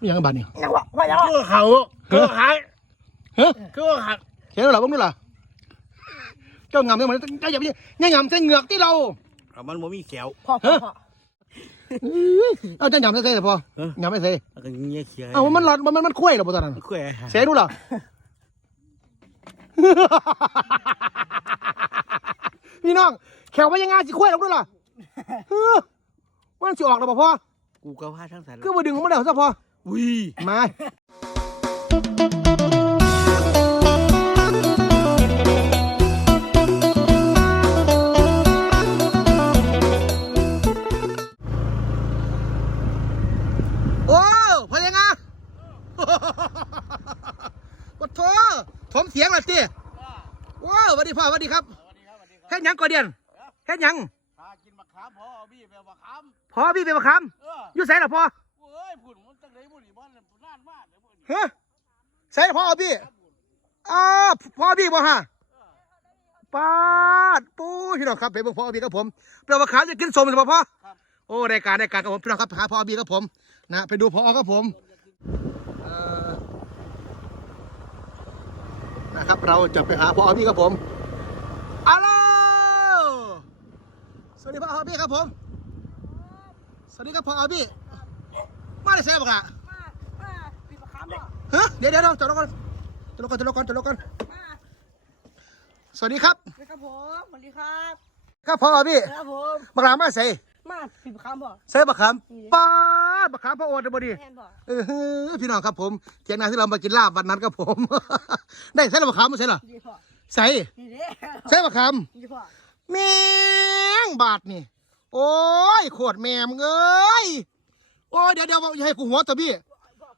มีหยังบัดนี่ยังวะว่ายังวะคือเขาคือขายเฮ้ยคือขายเห็นแล้วเหรอบ้างด้วยล่ะเจ้างามได้หมดเจ้าอย่าไปเนี่ยงามใส่เหงือกที่เราเอามันบ่มีแขวพ่อพ่อพ่อเอาเจ้างามใส่ใส่แต่พอเอองามไม่ใส่แล้วก็เงี้ยเขียวเอามันหลอดมันมันมันคุ้ยเหรอบ่ตอนนั้นคุยเสียดูเหรอพี่น้องแขวว่ายังไงสิคุ้ยหรอกด้วยล่ะเฮ้อมันสิออกแล้วบ่พอกูก็ว่าทั้งสารคือบ่ดึงออกมาแล้วซะพอ อุ้ยมา โอ้พอยังไงปะโถผมเสียงละตีว้าวสวัสดีพ่อสวัสดีครับเฮ็ดหยังก่อเดียนเฮ็ดหยังพากินมะขามพอบี้ไปมะขามพอพี่เป็นมะขามเอออยู่ไสล่ะพ่อเอ้ยพุ่น มันจังได๋บ่นี่บ่นานมากเลยบ่นี่เฮ้ไสล่ะพ่อพี่อ้าพ่อพี่บ่ฮะปาดปูพี่น้องครับเป็นเบิ่งพ่อพี่กับผมเปล่ามะขามจะกินสมหรือเปล่าพ่อโอ้รายการรายการกับผมพี่น้องครับหาพ่อพี่กับผมนะไปดูพ่อกับผมเอ่อนะครับเราจะไปหาพ่อพี่กับผมอาโลสวัสดีพ่อพี่ครับผมสวัสดีครับพ่อพี่ มาได้แซ่บกะมามาปีประคำบ่ฮะเดี๋ยวเดี๋ยวจอดรถก่อนจอดรถก่อนจอดรถก่อนจอดรถก่อนมาสวัสดีครับสวัสดีครับผมสวัสดีครับครับพ่อพี่ครับผมบักหลามาใส่มาปีประคำบ่ใส่บักขามป้าบักขามพ่อโอดบ่ดีแทนบ่เออพี่น้องครับผมเที่ยงนาที่เรามากินลาบวันนั้นครับผม ได้ใส่บักขามมาใส่หรอใส่ใส่บักขามดีพ่อแมงบาทนี่ โอ้ยโคตรแมมเอ้ย โอ้ยเดี๋ยวเดี๋ยวอย่าให้กูหัวตะบี้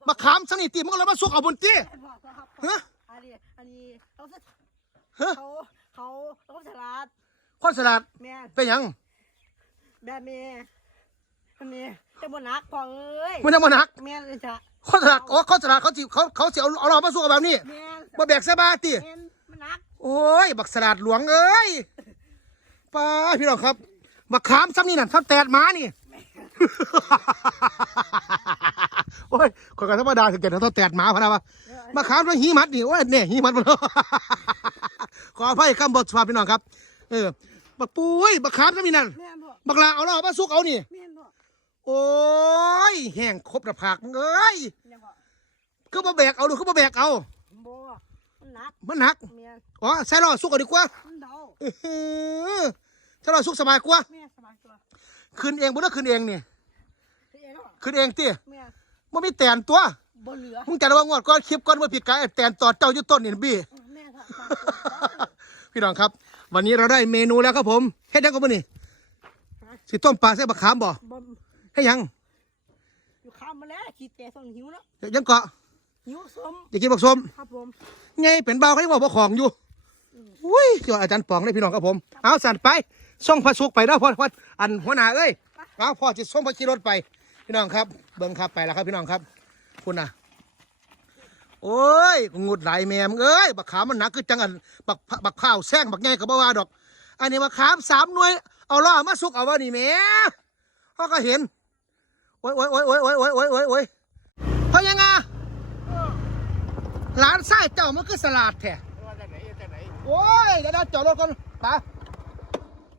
บักขามสักนิดตีมึงเลยมาสุกเอาบนตีแทนพ่อครับฮะอันนี้อันนี้เขาจะฮะเขาเขาเขาฉลาดคนสลัดแม่นเป็นหยังแบบแม่อันนี้จะบ่หนักพ่อเอ้ยมันจะมาหนักแม่นเลยจ้ะคนสลัดโอ้คนสลัดเขาสิเขาเขาสิเอาเอาเรามาสู้กับแบบนี้แม่นมาแบกใส่บาติแม่นมันหนักโอ้ยบักสลัดหลวงเอ้ยป้าพี่น้องครับบักขามซ้ำนี่น่ะซ้ำแตดหมานี่ โอ้ยคนกันธรรมดาถึงแก่เท่าแตดหมาพะนะวะบักขามด้วยหีมัดนี่โอ้ยเนี่ยหีมัดมันขออภัยคำบทสภาพพี่น้องครับ เออบักปุ้ยบักขามซ้ำนี่นั่นแม่นพ่อบักลาเอาเรามาสุกเอานี่แม่นพ่อโอ้ยแห้งครบระผักมึงเอ้ยยังพ่อคือมาแบกเอาดูคือมาแบกเอาบ่มันหนักมันหนักแม่นอ๋อใส่รอสุกเอาดีกว่ามันเดาอื้อหือใส่รอสุกสบายกว่าแม่สบายตัว ขึ้นเองบ่ได้ขึ้นเองนี่เฮ้ยเนาะขึ้นเองติแม่บ่มีแตนตัว บ่เหลือมึงแต่ระวังงวดก่อนคลิปก่อนว่าผิดกายแตนตอดเจ้าอยู่ต้นนี่บี้ แม่ค่ะพี่น้องครับ วันนี้เราได้เมนูแล้วครับผมเฮ็ดหยังกับบ่นี่สิต้มปลาใส่บักขามบ่บ่เฮ็ดหยังอยู่ข้ามมาแล้วขี้เตะส่งหิวแล้วเฮ็ดหยังเกาะหิวสมอยากกินบักส้มครับผม ไงเป็นเบาเขายังบอกบ่ของอยู่อุ้ยเกี่ยวอาจารย์ป๋องเลยพี่น้องครับผม เอาสั่นไป ส่งพระสุกไปเด้อพ่อพ่ออันหัวหน้าเอ้ยเอาพ่อจิส่งพระขี่รถไป พี่น้องครับ เบิ่งครับไปแล้วครับพี่น้องครับ คุณน่ะโอ้ยงุดไหลายแม่มึงเอ้ยบักขามมันหนักคือจังอันบักบักข้าวแซงบักไงกับบ่ว่าดอก อันนี้บักขามสามหน่วย เอาล่อมาสุกเอาว่านี่แหม่เขาก็เห็นโอ้ยโอ้ยโอ้ยโอ้ยโอ้ยโอ้ยโอ้ยโอ้ยเพราะยังไงหลานไส้เจ้ามันคือสลัดแท้ว่าจังไหนจังไหนโอ้ยเดี๋ยวเราจอดรถก่อนไป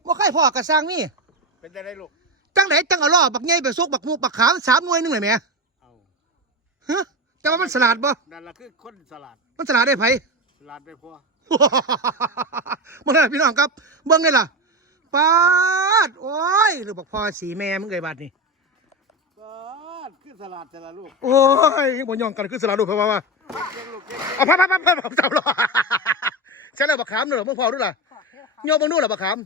บ่เคยพ่อกระซังนี่เป็นจังไดลูก จังไหนจังเอาล่อบักไงไปสุกบักมูบักขามสามหน่วยหนึงเลยแหม่เอาฮะแต่ว่ามันสลัดบ่นั่นล่ะคือคนสลัดมันสลัดได้ไผ สลัดไปพอมันได้พี่น้องครับเบิ่งได้ล่ะปาดโอ้ยหรือบอกพ่อสีแม่มึงเอ้ยบาดนี่ก็คือสลัดแต่ละลูกโอ้ยบ่ย่องกันคือสลัดดูเพราะว่าว่าเก่งลูกเก่งเอาพับพับพับพับจับรอใช่แล้วบักขามเนอะมึงพอรู้ล่ะขอเทครับโยมมึงนู่นล่ะบักขาม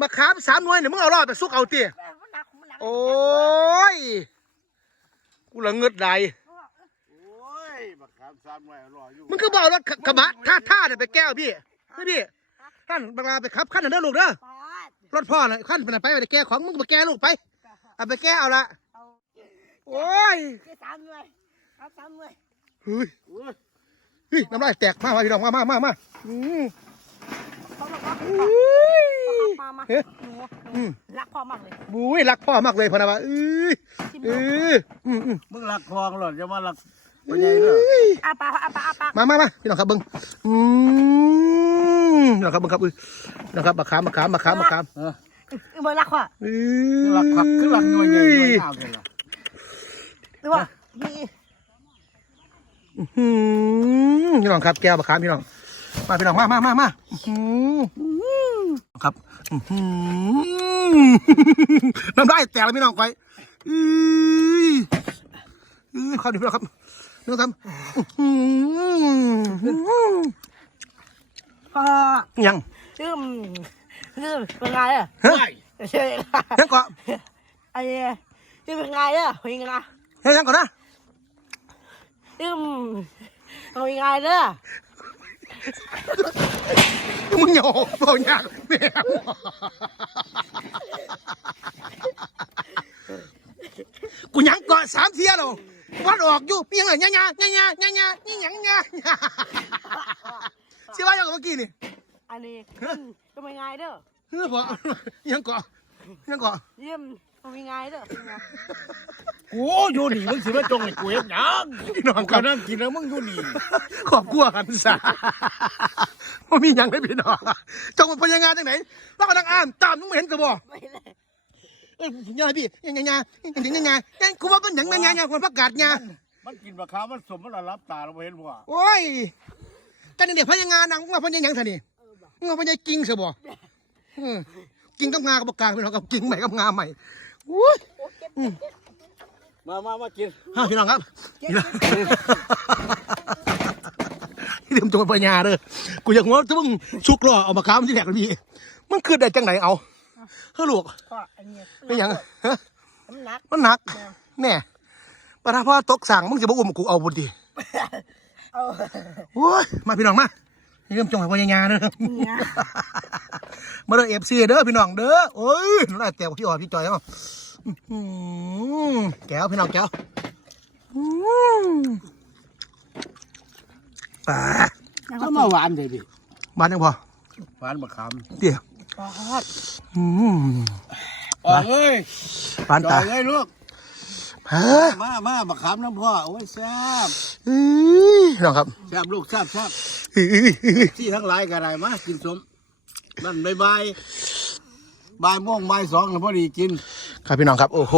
บักขามสามหน่วยเนี่ยมึงเอาล่อไปสุกเอาเตี้ยแม่มันหนักมันหนักโอ้ย กูละเงึดไหลโอ้ยบักขามสามไว้รออยู่มึงก็บอกรถกระบะท่าท่าเนี่ยไปแก้วพี่นี่พี่ท่านบางลาไปขับขั้นนั้นเด้อลูกเด้อปาดรถพ่อน่ะขั้นไปไหนไปไปแก้ของมึงไปแก้ลูกไปเอาไปแก้เอาละเอาโอ้ยแค่สามหน่วยครับสามหน่วยเฮ้ยโอ้ยเฮ้ยน้ำลายแตกมามาพี่น้องมามามามาอืม มามาเอ๊ะหนูหอืนูมรักพ่อมากเลยบุ้ยรักพ่อมากเลยพอนะว่าเอ้ยชิมเอดูออืมอืมมึงรักคลองหรอจะมารักปัญญาเด้ออาปากอาปากอาปากมามามาพี่น้องครับเบิ้งอืมพี่น้องครับเบิ้งครับอุ้ยพี่น้องครับมะขามมะขามมะขามมะขามเออเออบ่รักพ่อเอ้มึงรักควักคือรักหน่วยใหญ่หน่วยยาวกันล่ะหรือว่ามีอืมพี่น้องครับแก้วมะขามพี่น้องมาพี่น้องมามามามาอืมครับอื้อหือ น้ำได้แตกแล้วพี่น้องไปอืออือครับเดี๋ยวพี่น้องครับน้องครับอื้อหือพ่อยังลืมลืมเป็นไงอะฮะใช่ยังก่อนไอ้เนี่ยลืมเป็นไงอะเป็นไงนะเฮ้ยยังก่อนนะลืมเอายังไงเด้อ มึงอย่าเบาหยากแม่กูยังเกาะสามเทียแล้ววัดออกอยู่มียังไงยะยะยะยะยะยะนี่หยังยะยะสิว่าอย่างเมื่อกี้นี่อันนี้ก็เป็นไงเด้อเฮ้ยพอยังเกาะยังเกาะลืมเอายังไงเด้อ โอ้อยู่นี่มึงสิมาจงให้กูเฮ็ดหยังพี่น้องคก็รับนั่งกินแล้วมึงอยู่นี่ขอบกลัวหันษาว่ามีหยังได้พี่น้องจงมันเป็นยังไงจังไหนแล้วก็นั่งอ่านตามมึงไม่เห็นกระบอกไม่เลยเอ้ยยังไงพี่ยังไงยังไงยังไงยังไงยังกูว่าเป็นหยังไงยังไงคนประกาศไงมันกินมะขามมันสมมันละรับตาเราบ่เห็นบ่โอ้ยกันเด็กพยังงานนังว่าพยังยังท่านี่ว่าพยังกิงเสียบ่อืมกิงกับงากับปากกาพี่น้องกับกิงใหม่กับงาใหม่โอ้ย มามามากินฮะพี่น้องครับพี่น้องที่เดิมจงพญาเด้อกูอยากว่าถ้ามึงชุกล้อเอามาค้ามที่แหลกเลยพี่มันคือได้จังไหนเอาเฮ้ยลูกก็อันนี้เป็นหยังฮะน้ำหนักมันหนักแน่ปะทาพ่อตกสั่งมึงจะบอกอุ้มกูเอาบุญดีเอาโอ้ยมาพี่น้องมาเริ่มจงหายพญาเด้อเนี่ยมาเด้อเอฟซีเด้อพี่น้องเด้อโอ้ยน่าแก้วพี่อ่อนพี่จอยเนาะอื้อหือ แก้วพี่น้องแก้วอื้อป่าก็มาหวานเลยดิบ้านยังพอหวานมะขามเดี๋ยวปอดอืมออกเอ้ยบ้านจอตายเอ้ยลูกฮะมามามะขามน้ำพ่อโอ้ยแซ่บอื้อพี่น้องครับแซ่บลูกแซ่บแซ่บอื้ออื้ออื้อที่ทั้งหลายก็ได้มากินสมนั่นบายบายบ่ายโมงบ่ายสองแล้วพอดีกิน ครับพี่น้องครับ โอ้โห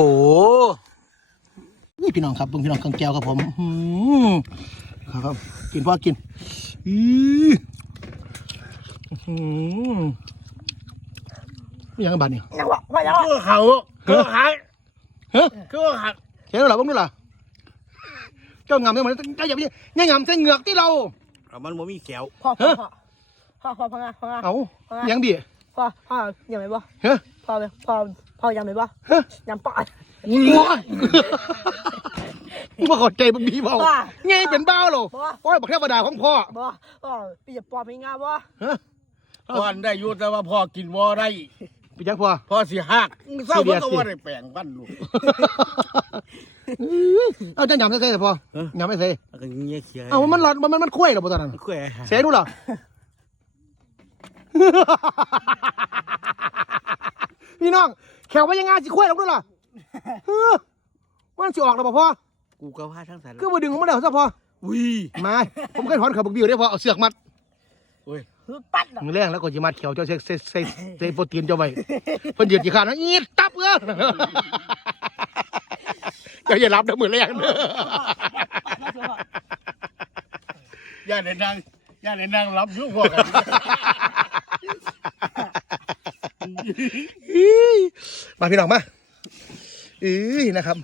นี่พี่น้องครับเบิ่งพี่น้องเครื่องแก้วครับผมอื้อหือครับ กินพ่อกินอืออื้อหือยังไงบ้านนี่ยังวะว่ายังคือเขาคือหายเฮ้ยคือหายเห็นแล้วเหรอบ้างด้วยล่ะเจ้างามได้เหมือนเจ้าอย่าไปเนี่ยงามใส่เหงือกที่เรามันบ่มีแขวพ่อพ่อพ่อพ่อพ่อพ่อพ่อเอายังดีพ่อพ่อยังไม่บ่เฮ้ยพ่อพ่อ พ่อยังไม่บ่เฮ้ยยังปอดโอ้ยมึงมาขอใจมึงบีเบาว่าไงเป็นเบ้าเหรอว่าโอ้ยบักเทวดาของพ่อบ่พ่อพี่จะปอดไม่งามบ่เฮ้ยพ่อได้อยู่แต่ว่าพ่อกินบ่ได้ไปยังพ่อพ่อสิหักเศร้าซีเรีเพิ่ยนสก็สิบ่ได้แปลงบ้านลูกเอาจังยำใส่ใส่พ่อเออยำไม่ใส่แล้วก็เงี้ยเขียเอามันหลอดมันมันมันคุ้ยเหรอพ่อตอนนั้นคุยเสียดูเหรอพี่น้อง แขวไปยังไงสิคุ้ยหรอกด้วยล่ะเฮ้ยมันสิออกแล้วบ่พ่อกูก็ว่าทั้งสารคือมาดึงมันได้ซะพ่ออุ้ยมาผมเคยถอนเขาบักบิวได้พอเอาเสือกมัดโอ้ยคือปัดน่ะมือแรงแล้วก็จะมัดเขียวเจ้าใส่ใส่ใส่ใส่โปรตีนเจ้าไว้เพิ่นยืดจีขาดนะอีดตับเอ้อเจ้าอย่ารับนะมือแรงเด้อย่าได้นั่งย่าได้นั่งรับอยู่พ่อกันอี๋ มาพี่น้องมาอีนะครับ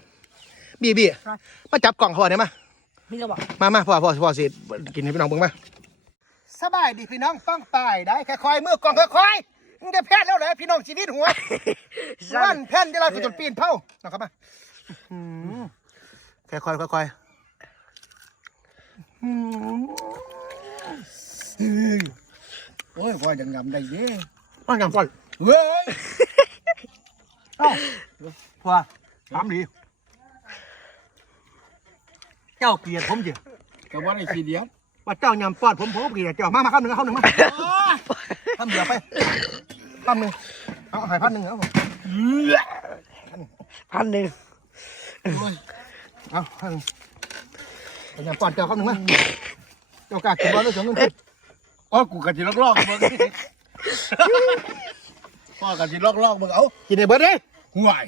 บีบีมาจับกล่องเขาเนี่ยมามีจะบอกมามาพ่อพ่อพ่อสิกินให้พี่น้องเบิ่งมาสบายดีพี่น้องฟังไปได้ค่อยๆมือกล่องค่อยๆมึงได้แพทย์แล้วเหรอพี่น้องชีวิตหัววันแผ่นจะลอยกระจนปีนเผานะครับมาอืมค่อยๆค่อยๆอืมโอ้ยพ่อยังงำได้เด้ว่างามก่อน เว้ยเอ้าพ่อถามดีเจ้าเกลียดผมจิก็บ่ได้ขี้เดียดว่าเจ้ายำปอดผมผมเกลียดเจ้ามามาคำหนึ่งคำหนึ่งมาคำเดียวไปคคำหนึ่งเอาใหายพันหนึ่งครับผมพันหนึ่งเอาพันหนึ่งเอาอย่างป้อนเจ้าคำหนึ่งมาเจ้ากล้ากินบ้านด้วยสองเงินพี่อ๋อกูกะจิลอกลอกมึง พ่อกะจิลอกลอกมึงเอากินในเบิร์ดเด้ห่วย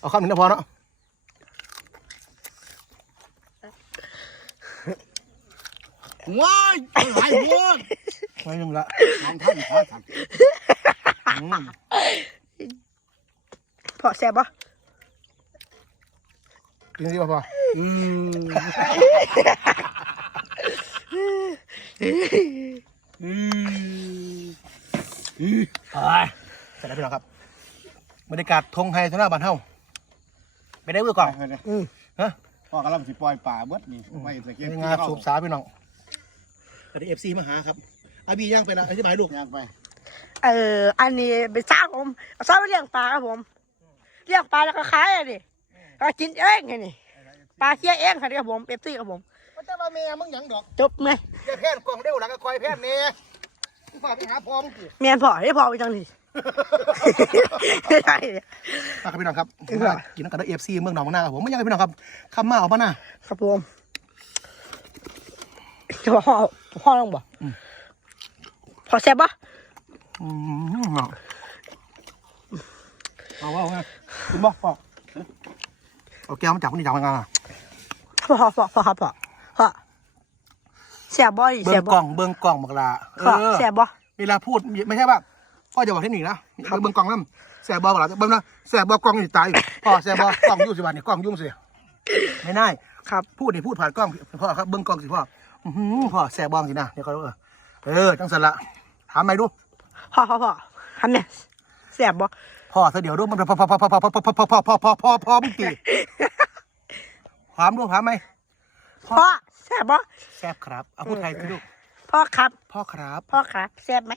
เอาคำหนึ่งนะพอเนาะว้ายหลายโพดไว้หนึ่งละน้องท่านพระท่านอืมพอแซ่บปะกินสิบ่พออืมอืม ไปเสร็จแล้วพี่น้องครับบรรยากาศทงไฮทนาบ้านเฮาไม่ได้เบื่อก่อนฮะพ่อกำลังสิปล่อยป่าเบิดนี่ไว้สเก็ตงานสูบสาพี่น้องแต่เอฟซีมาหาครับอาบีย่างไปนะอธิบายลูกย่างไป เอออันนี้เป็นซ่าผมเอาซ่าไปเลี้ยงปลาครับผมเลี้ยงปลาแล้วก็ขายอะดิก็กินเองไงนี่ปลาเคี้ยเองครับผมเป๊ปซี่ครับผม มันจะมาเมียมึงหยังดอกจบไหมแกแพทย์กล่องเร็วหลังก็คอยแพทย์เนี่ยมึงฝากไปหาพร้อมกี่เมียนพอได้พอไปจังนี่ไม่ได้มาครับพี่น้องครับเออกินน้ำกันเอฟซีเมืองหนองมะนาวครับผมไม่ยังไงพี่น้องครับคำมาเอาปะน่ะครับผมจะบอกพ่อพ่อลองบอกพอแซ่บปะอืมเอาว่าเอาไงคุณบอกบอกเอาแก้วมาจากคนนี้จากงานอะพ่อพ่อพ่อพ่อ ครับพ่อพ่อแซ่บบ่ดิเบิ้แซ่งบกล่บ่องเบิ้งกล่องบักลาเอพ่ออแซ่บบ่ เวลาพูดไม่ใช่ว่าพ่อจะบอกเทคนิคนะเบิ้งกล่องนั่นแสบบอกหรอเบิ้งนะแสบบอกกล่องอยู่ตายพ่อแสบบอกล่องยุ่งสิบาทนี่กล่องยุ่งสิไม่ได้ครับพูดนี่พูดผ่านกล้องพ่อครับเบิ้งกล้องสิพ่ออื้อหือพ่อแสบบองสินะเดี๋ยวเขาเออเออจังสันละถามไหมดู พ่อพ่อพ่อทำเนี่ยแซ่บบ่พ่อเธอเดี๋ยวดูมันพ่อพ่อพ่อพ่อพ่อพ่อพ่อพ่อพ่อพ่อพ่อพ่อพ่อมึงตีถามดูถามไหมพ่อ แซ่บบ่แซบครับเอาพูดไทยสิลูกพ่อครับ พ่อครับพ่อครับแซ่บไหม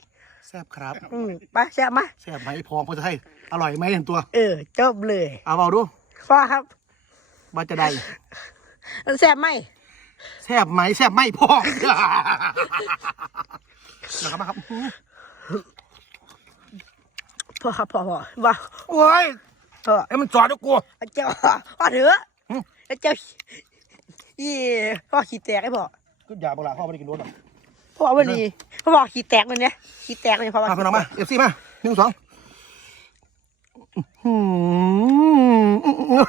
แซบครับอืมไปแซ่บไหมแซบไหมพองพ่อจะให้อร่อยไหมเห็นตัว เออจบเลยเอาเอาดูพ่อครับว่าจะได้แซ่บไหมแซบไหมแซบไหมพองนะครับมาครับพ่อครับพ่อพ่อว่าโอ้ยพ่อไอ้มันจอดด้วยกูเจ้าพ่อเถอะอืมเจ้า อีพ่อขี้แตกไอ้พ่อก็อย่าบอกละพ่อไม่ได้กินรถหรอกพ่อวันนี้พ่อบอกขี้แตกเลยเนี่ยขี้แตกเลยพ่อว่ามาพี่น้องมาเอฟซีมาหนึ่งสองอื้อหือ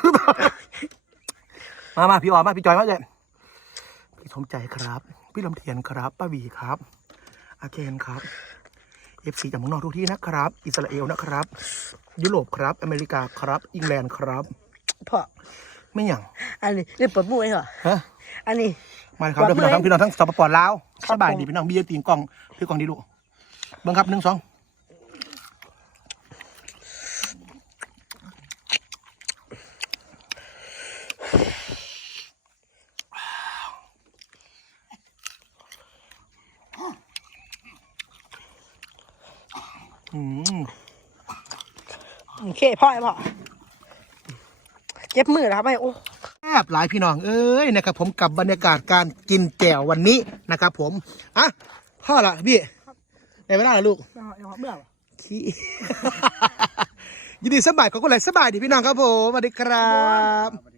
มามาพี่ออมาพี่จอยมาเลยพี่สมใจครับ พี่ลำเทียนครับป้าวีครับ อาเคนครับเอฟซีจากเมืองนอกทุกที่นะครับ อิสราเอลนะครับ ยุโรปครับ อเมริกาครับอังกฤษครับ พ่อ ไม่หยังอันนี้เรียกเปิดมุ้ยเหรอฮะอันนี้มาเลยครับเดี๋ยวพี่น้องทั้งพี่น้องทั้งสปปลาวครัสบบายดีผมพี่น้องมีเยอะตีนกล้องถือกล้องดีลูกเบิ้งครับหนึ่งสองอืมโอเคพ่อไอ้พ่อ เจ็บมือแล้วครับไอ้โอ้แซ่บหลายพี่น้องเอ้ยนะครับ ผมกับบรรยากาศการกินแจ่ววันนี้นะครับ ผมอะพ่อละพี่ในเวลาละลูกเบื่อขี้ยินดีสบายขอบคุณเลยสบายดีพี่น้องครับผมสวัสดีครับ